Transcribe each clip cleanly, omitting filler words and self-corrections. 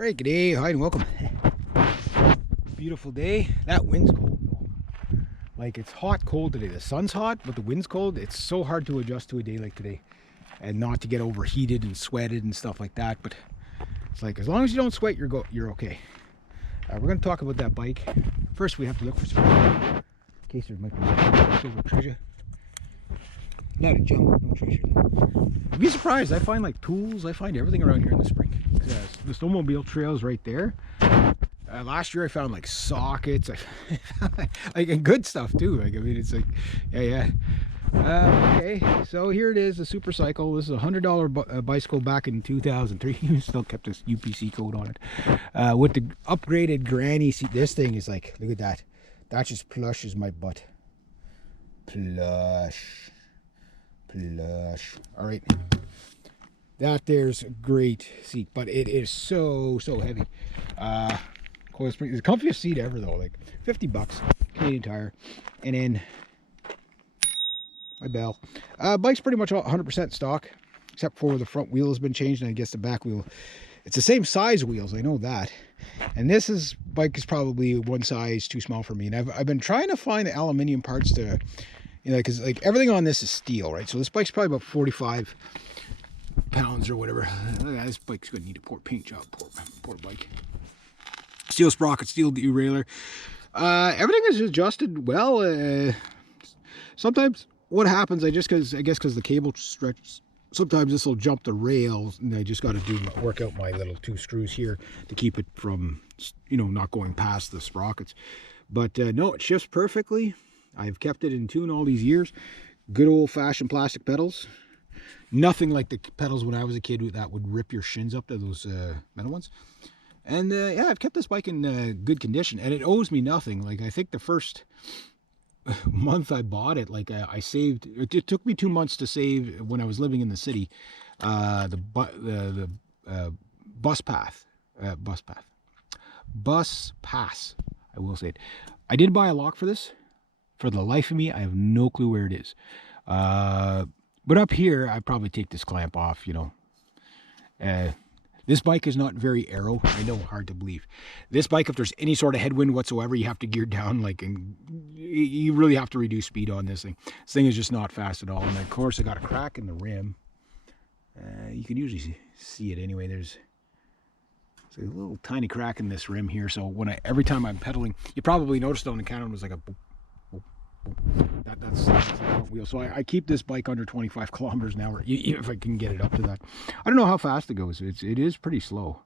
All right, good day, hi and welcome. Beautiful day. That wind's cold though. Like, it's hot, cold today. The sun's hot, but the wind's cold. It's so hard to adjust to a day like today and not to get overheated and sweated and stuff like that. But it's like, as long as you don't sweat, you're okay. We're going to talk about that bike. First, we have to look for some, in case there might be silver treasure. Not a junk, no treasure. You'd be surprised. I find like tools. I find everything around here in the spring. The snowmobile trail's right there. Last year I found like sockets. I found like good stuff too. Like, I mean, it's like, yeah. Okay, so here it is, a super cycle. This is a $100 bicycle back in 2003. Still kept this UPC code on it. With the upgraded granny seat. This thing is like, look at that. That just plushes my butt. Plush. All right. That there's a great seat, but it is so heavy. Coil spring, the comfiest seat ever though, like $50, Canadian Tire. And then my bell. Bike's pretty much 100% stock, except for the front wheel has been changed, and I guess the back wheel, it's the same size wheels, I know that. And this bike is probably one size too small for me, and I've been trying to find the aluminium parts to, you know, because like everything on this is steel, right? So this bike's probably about 45 pounds or whatever. This bike's gonna need a poor paint job. Poor bike. Steel sprocket, steel derailleur. Everything is adjusted well. Sometimes what happens, I guess because the cable stretches, sometimes this will jump the rails, and I just got to work out my little 2 screws here to keep it from, you know, not going past the sprockets. But no, it shifts perfectly. I've kept it in tune all these years. Good old-fashioned plastic pedals. Nothing like the pedals when I was a kid that would rip your shins up to those metal ones. And yeah, I've kept this bike in good condition, and it owes me nothing. Like, I think the first month I bought it, like I saved. It took me 2 months to save when I was living in the city. The bus pass. I will say it. I did buy a lock for this. For the life of me, I have no clue where it is. But up here, I'd probably take this clamp off, you know. This bike is not very aero. I know, hard to believe. This bike, if there's any sort of headwind whatsoever, you have to gear down, like, and you really have to reduce speed on this thing. This thing is just not fast at all. And of course, I got a crack in the rim. You can usually see it anyway. There's a little tiny crack in this rim here. So every time I'm pedaling, you probably noticed on the camera, it was like a boop. That's the front wheel. So I keep this bike under 25 kilometers an hour, even if I can get it up to that. I don't know how fast it goes. It is pretty slow.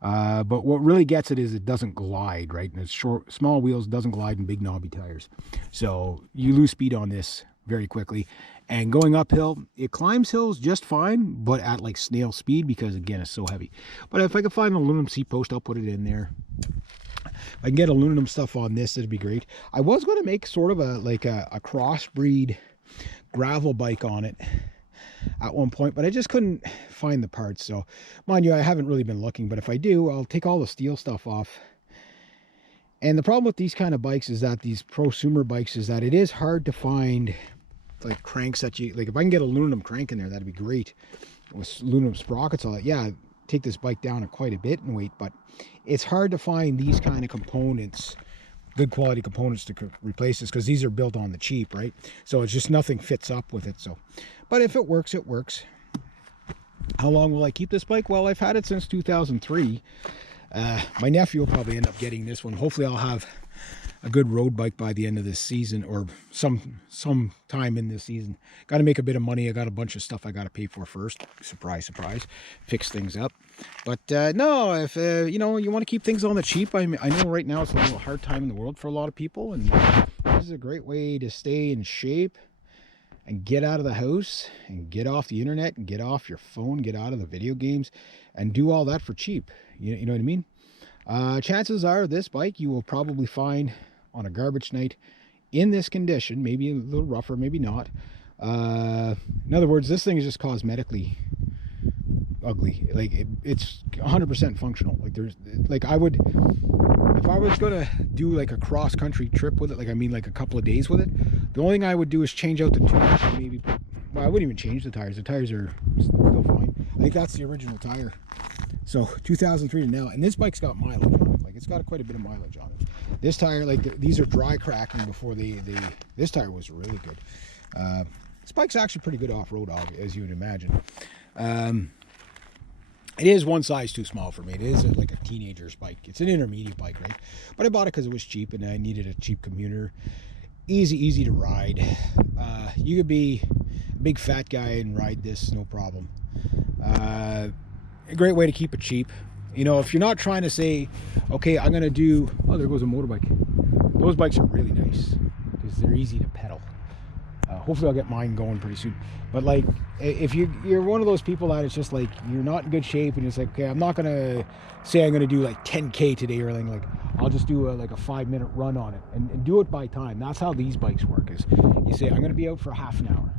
But what really gets it is it doesn't glide, right? And it's small wheels, doesn't glide, and big knobby tires. So you lose speed on this very quickly. And going uphill, it climbs hills just fine, but at like snail speed, because again, it's so heavy. But if I could find an aluminum seat post, I'll put it in there. If I can get aluminum stuff on this, it'd be great. I was going to make sort of a crossbreed gravel bike on it at one point, but I just couldn't find the parts. So mind you, I haven't really been looking, but if I do, I'll take all the steel stuff off. And the problem with these kind of bikes is that these prosumer bikes is that it is hard to find like cranks that you like. If I can get aluminum crank in there, that'd be great with aluminum sprockets. All that, yeah, take this bike down quite a bit in weight, but it's hard to find these kind of components, good quality components to replace this, because these are built on the cheap, right? So it's just nothing fits up with it. So, but if it works, it works. How long will I keep this bike? Well, I've had it since 2003. My nephew will probably end up getting this one. Hopefully I'll have a good road bike by the end of this season, or some time in this season. Got to make a bit of money. I got a bunch of stuff I got to pay for first. Surprise, surprise. Fix things up. But no, if you know, you want to keep things on the cheap, I know right now it's a little hard time in the world for a lot of people, and this is a great way to stay in shape and get out of the house and get off the internet and get off your phone, get out of the video games, and do all that for cheap. You know what I mean? Chances are this bike you will probably find on a garbage night in this condition, maybe a little rougher, maybe not. In other words, this thing is just cosmetically ugly. Like it's 100% functional. Like there's like, I would, if I was gonna do like a cross country trip with it, like I mean like a couple of days with it, the only thing I would do is change out the tires, maybe well, I wouldn't even change the tires. The tires are still fine. I think that's the original tire. So 2003 to now, and this bike's got mileage on it. Like it's got quite a bit of mileage on it. This tire, like these are dry cracking before this tire was really good. This bike's actually pretty good off-road, as you would imagine. It is one size too small for me. It is like a teenager's bike. It's an intermediate bike, right? But I bought it because it was cheap and I needed a cheap commuter. Easy to ride. You could be a big fat guy and ride this, no problem. A great way to keep it cheap. You know, if you're not trying to say, okay, I'm going to do... Oh, there goes a motorbike. Those bikes are really nice because they're easy to pedal. Hopefully I'll get mine going pretty soon. But like, if you're one of those people that it's just like, you're not in good shape and it's like, okay, I'm not going to say I'm going to do like 10K today or anything. Like, I'll just do like a 5-minute run on it and do it by time. That's how these bikes work, is you say, I'm going to be out for half an hour.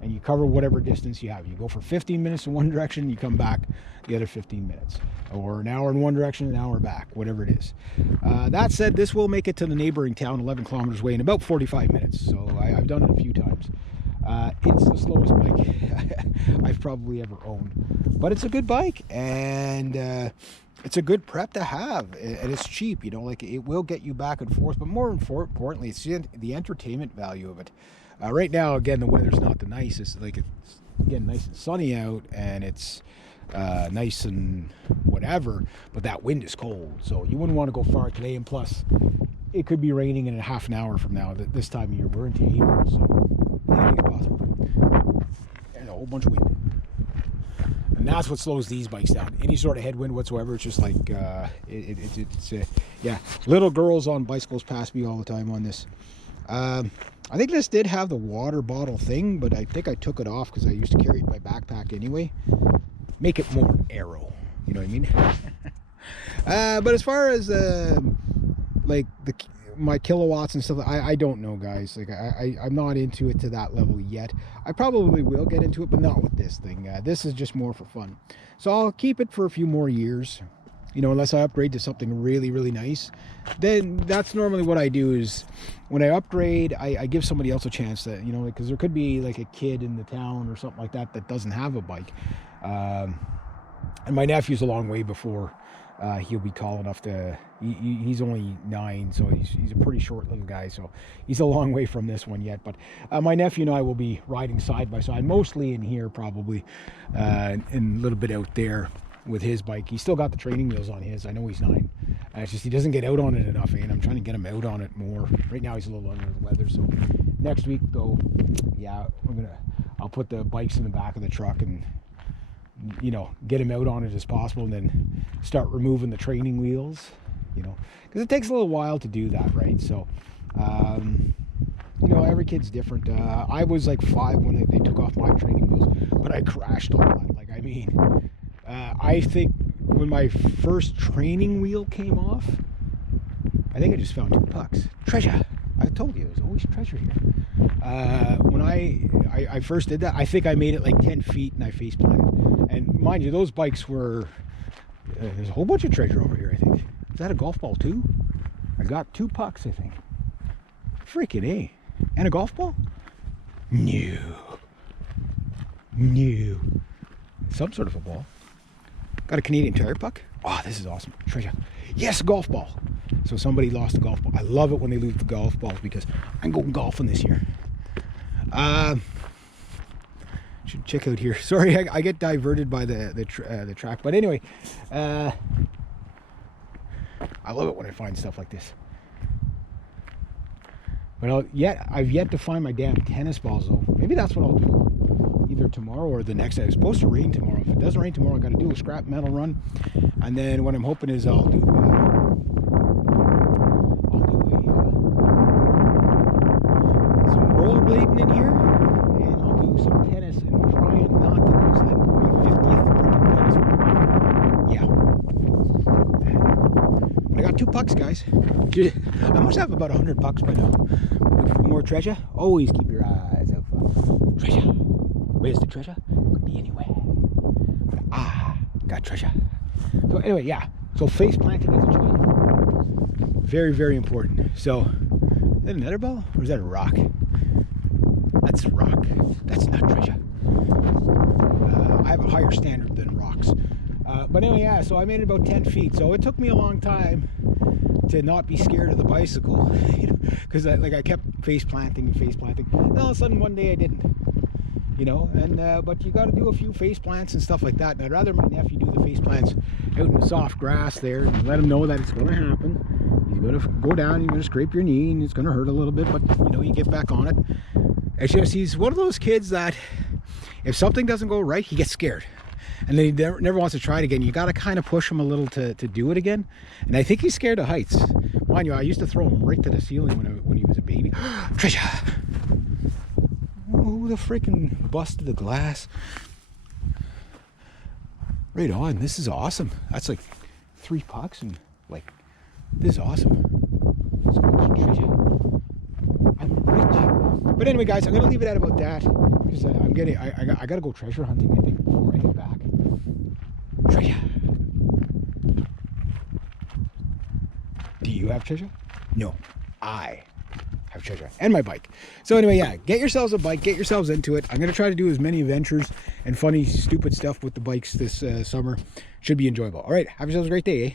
And you cover whatever distance you have. You go for 15 minutes in one direction, you come back the other 15 minutes. Or an hour in one direction, an hour back, whatever it is. That said, this will make it to the neighboring town 11 kilometers away in about 45 minutes. So I've done it a few times. It's the slowest bike I've probably ever owned. But it's a good bike, and it's a good prep to have. And it's cheap, you know, like it will get you back and forth. But more importantly, it's the entertainment value of it. Right now, again, the weather's not the nicest. Like, it's, again, nice and sunny out, and it's nice and whatever, but that wind is cold, so you wouldn't want to go far today. And plus, it could be raining in a half an hour from now. This time of year, we're into April, so anything's possible. And a whole bunch of wind. And that's what slows these bikes down. Any sort of headwind whatsoever, it's just like, yeah. Little girls on bicycles pass me all the time on this. I think this did have the water bottle thing, but I think I took it off because I used to carry it in my backpack anyway. Make it more aero, you know what I mean? But as far as like my kilowatts and stuff, I don't know, guys. Like I'm not into it to that level yet. I probably will get into it, but not with this thing. This is just more for fun. So I'll keep it for a few more years. You know, unless I upgrade to something really nice. Then that's normally what I do, is when I upgrade, I give somebody else a chance that, you know, because there could be like a kid in the town or something like that that doesn't have a bike. And my nephew's a long way before he'll be tall enough to, he's only 9, so he's a pretty short little guy, so he's a long way from this one yet. But my nephew and I will be riding side by side, mostly in here probably, and a little bit out there with his bike. He's still got the training wheels on his. I know he's 9. It's just he doesn't get out on it enough, and I'm trying to get him out on it more. Right now he's a little under the weather, so next week though, yeah, I'll put the bikes in the back of the truck and, you know, get him out on it as possible, and then start removing the training wheels, you know, because it takes a little while to do that, right? So you know, every kid's different. I was like 5 when they took off my training wheels, but I crashed a lot. Like, I mean, I think when my first training wheel came off, I think I just found $2. Treasure. I told you, there's always treasure here. When I first did that, I think I made it like 10 feet and I face planted. And mind you, those bikes were, there's a whole bunch of treasure over here, I think. Is that a golf ball too? I got $2, I think. Freaking A. And a golf ball? No. Some sort of a ball. Got a Canadian Tire puck. Oh, this is awesome. Treasure. Yes, golf ball. So somebody lost a golf ball. I love it when they lose the golf balls because I'm going golfing this year. Should check out here. Sorry, I get diverted by the track. But anyway, I love it when I find stuff like this. But I've yet to find my damn tennis balls though. Maybe that's what I'll do. Either tomorrow or the next day. It's supposed to rain tomorrow. If it doesn't rain tomorrow, I got to do a scrap metal run, and then what I'm hoping is I'll do some rollerblading in here, and I'll do some tennis and try and not to lose that my 50th freaking tennis ball. Yeah. But I got $2, guys. I must have about $100 by now. Look for more treasure. Always keep your eyes out for treasure. Where's the treasure? Could be anywhere. But got treasure. So anyway, yeah. So face planting as a child. Very important. So, is that another ball? Or is that a rock? That's rock. That's not treasure. I have a higher standard than rocks. But anyway, yeah, so I made it about 10 feet. So it took me a long time to not be scared of the bicycle, because I kept face planting. And all of a sudden one day I didn't, and but you got to do a few face plants and stuff like that. And I'd rather my nephew do the face plants out in the soft grass there and let him know that it's going to happen. He's going to go down, you're going to scrape your knee and it's going to hurt a little bit, but you get back on it. It's just, he's one of those kids that if something doesn't go right, he gets scared. And then he never wants to try it again. You got to kind of push him a little to do it again. And I think he's scared of heights. Mind you, I used to throw him right to the ceiling when he was a baby. Trisha! Oh, who the freaking busted the glass? Right on. This is awesome. That's like $3 and this is awesome. So much Trisha. I'm rich. But anyway, guys, I'm going to leave it at about that. Because I got to go treasure hunting, I think, before I get back. Treasure. Do you have treasure? No, I have treasure and my bike. So anyway, yeah, get yourselves a bike, get yourselves into it. I'm going to try to do as many adventures and funny, stupid stuff with the bikes this summer. Should be enjoyable. All right, have yourselves a great day, eh?